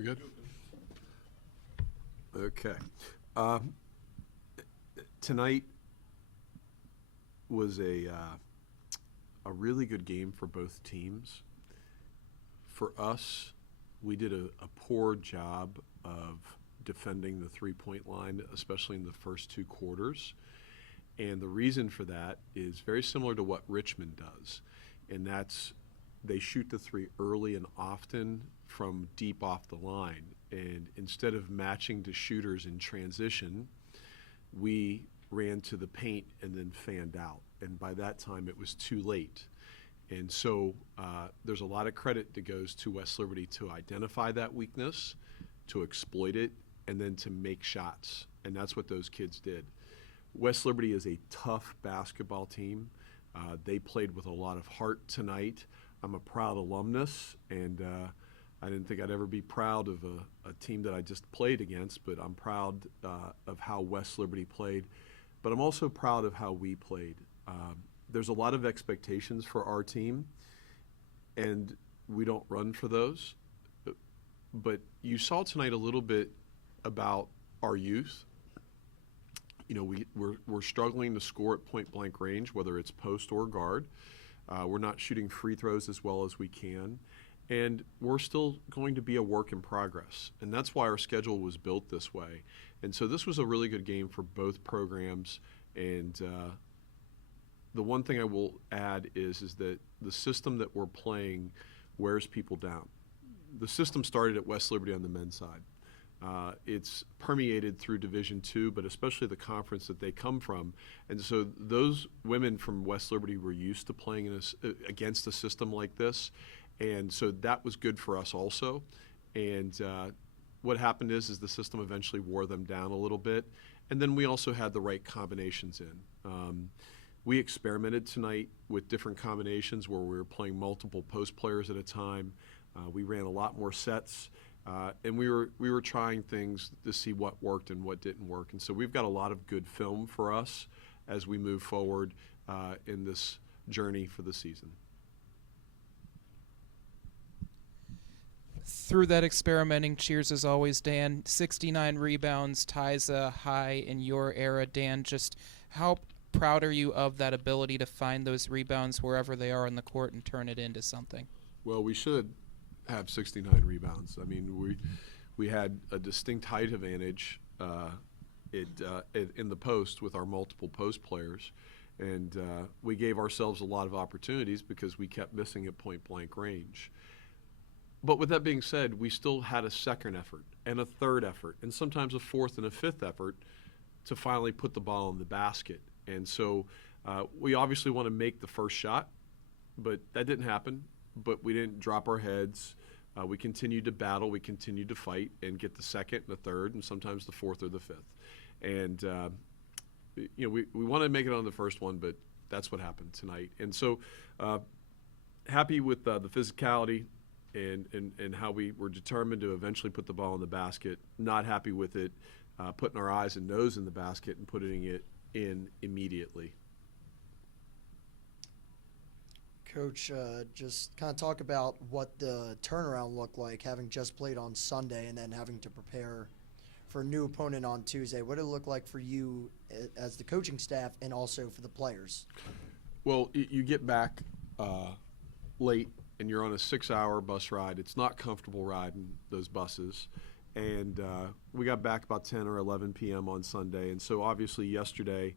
We good? Okay. Tonight was a really good game for both teams. For us, we did a poor job of defending the three-point line, especially in the first two quarters. And the reason for that is very similar to what Richmond does, and that's they shoot the three early and often from deep off the line. And instead of matching to shooters in transition, we ran to the paint and then fanned out. And by that time, it was too late. And so there's a lot of credit that goes to West Liberty to identify that weakness, to exploit it, and then to make shots. And that's what those kids did. West Liberty is a tough basketball team. They played with a lot of heart tonight. I'm a proud alumnus, and I didn't think I'd ever be proud of a team that I just played against, but I'm proud of how West Liberty played. But I'm also proud of how we played. There's a lot of expectations for our team, and we don't run for those. But you saw tonight a little bit about our youth. You know, we're struggling to score at point-blank range, whether it's post or guard. We're not shooting free throws as well as we can. And we're still going to be a work in progress. And that's why our schedule was built this way. And so this was a really good game for both programs. And the one thing I will add is that the system that we're playing wears people down. The system started at West Liberty on the men's side. It's permeated through Division II, but especially the conference that they come from. And so those women from West Liberty were used to playing against a system like this. And so that was good for us also. And what happened is the system eventually wore them down a little bit. And then we also had the right combinations in. We experimented tonight with different combinations where we were playing multiple post players at a time. We ran a lot more sets. And we were trying things to see what worked and what didn't work. And so we've got a lot of good film for us as we move forward in this journey for the season. Through that experimenting, cheers as always, Dan. 69 rebounds ties a high in your era, Dan. Just how proud are you of that ability to find those rebounds wherever they are on the court and turn it into something? Well, we should have 69 rebounds. I mean, we had a distinct height advantage in the post with our multiple post players, and we gave ourselves a lot of opportunities because we kept missing at point-blank range. But with that being said, we still had a second effort and a third effort and sometimes a fourth and a fifth effort to finally put the ball in the basket. And so we obviously want to make the first shot, but that didn't happen. But we didn't drop our heads. We continued to battle. We continued to fight and get the second and the third and sometimes the fourth or the fifth. And, you know, we wanted to make it on the first one, but that's what happened tonight. And so happy with the physicality and how we were determined to eventually put the ball in the basket. Not happy with it, putting our eyes and nose in the basket and putting it in immediately. Coach, just kind of talk about what the turnaround looked like, having just played on Sunday and then having to prepare for a new opponent on Tuesday. What did it look like for you as the coaching staff and also for the players? Well, you get back late and you're on a 6-hour bus ride. It's not comfortable riding those buses. And we got back about 10 or 11 p.m. on Sunday. And so obviously yesterday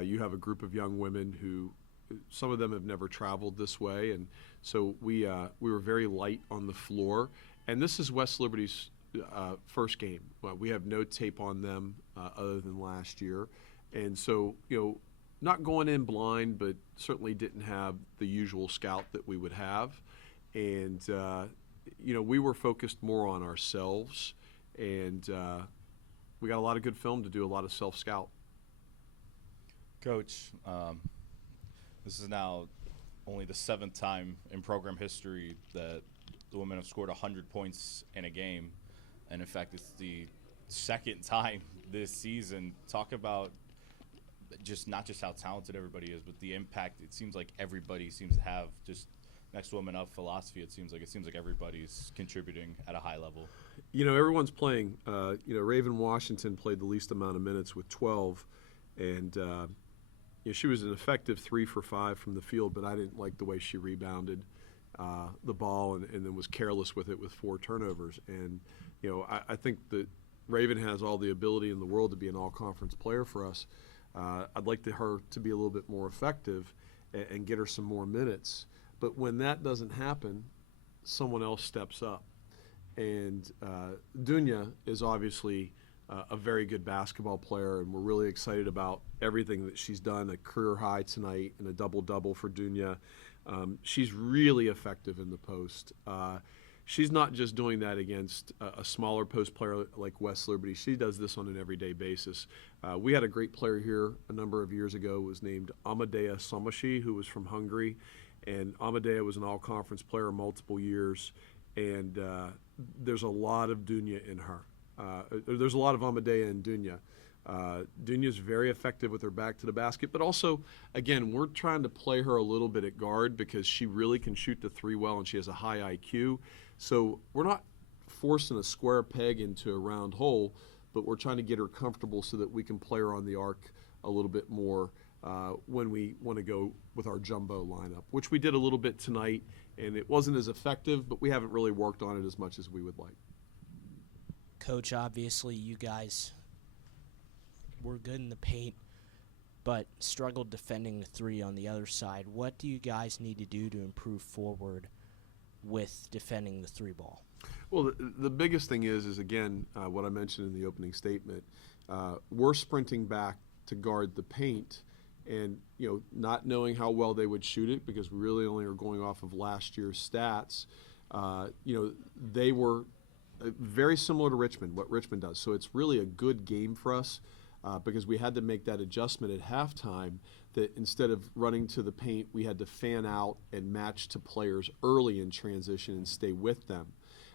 you have a group of young women who some of them have never traveled this way. And so we were very light on the floor. And this is West Liberty's first game. We have no tape on them other than last year. And so, you know, not going in blind, but certainly didn't have the usual scout that we would have. And, you know, we were focused more on ourselves. And we got a lot of good film to do a lot of self-scout. Coach, this is now only the 7th time in program history that the women have scored 100 points in a game. And, in fact, it's the 2nd time this season. Talk about not just how talented everybody is, but the impact. It seems like everybody seems to have just next woman up philosophy, it seems like everybody's contributing at a high level. You know, everyone's playing. Raven Washington played the least amount of minutes with 12, and she was an effective 3 for 5 from the field, but I didn't like the way she rebounded the ball and then was careless with it with 4 turnovers. And I think that Raven has all the ability in the world to be an all-conference player for us. I'd like her to be a little bit more effective and get her some more minutes. But when that doesn't happen, someone else steps up. And Dunya is obviously a very good basketball player, and we're really excited about everything that she's done. A career high tonight and a double-double for Dunya. She's really effective in the post. She's not just doing that against a smaller post player like West Liberty. She does this on an everyday basis. We had a great player here a number of years ago, was named Amadea Somashi, who was from Hungary. And Amadea was an all-conference player multiple years. And there's a lot of Dunya in her. There's a lot of Amadea in Dunya. Dunya's very effective with her back to the basket, but also, again, we're trying to play her a little bit at guard because she really can shoot the 3 well and she has a high IQ. So we're not forcing a square peg into a round hole, but we're trying to get her comfortable so that we can play her on the arc a little bit more when we want to go with our jumbo lineup, which we did a little bit tonight, and it wasn't as effective, but we haven't really worked on it as much as we would like. Coach, obviously you guys were good in the paint, but struggled defending the 3 on the other side. What do you guys need to do to improve forward with defending the 3 ball? Well, the biggest thing is again, what I mentioned in the opening statement. We're sprinting back to guard the paint and, not knowing how well they would shoot it because we really only are going off of last year's stats. They were very similar to Richmond, what Richmond does. So it's really a good game for us because we had to make that adjustment at halftime that instead of running to the paint, we had to fan out and match to players early in transition and stay with them.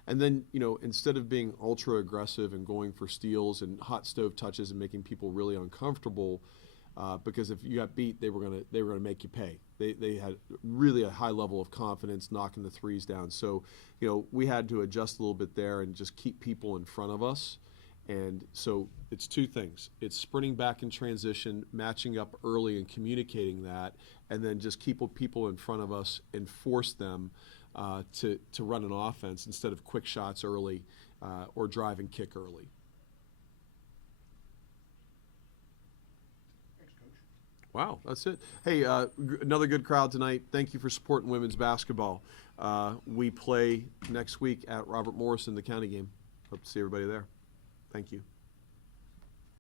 And then, instead of being ultra aggressive and going for steals and hot stove touches and making people really uncomfortable, because if you got beat, they were gonna make you pay. They had really a high level of confidence knocking the 3s down. So, we had to adjust a little bit there and just keep people in front of us. And so it's 2 things. It's sprinting back in transition, matching up early and communicating that, and then just keep people in front of us and force them to run an offense instead of quick shots early or drive and kick early. Wow, that's it. Hey, another good crowd tonight. Thank you for supporting women's basketball. We play next week at Robert Morris in the county game. Hope to see everybody there. Thank you.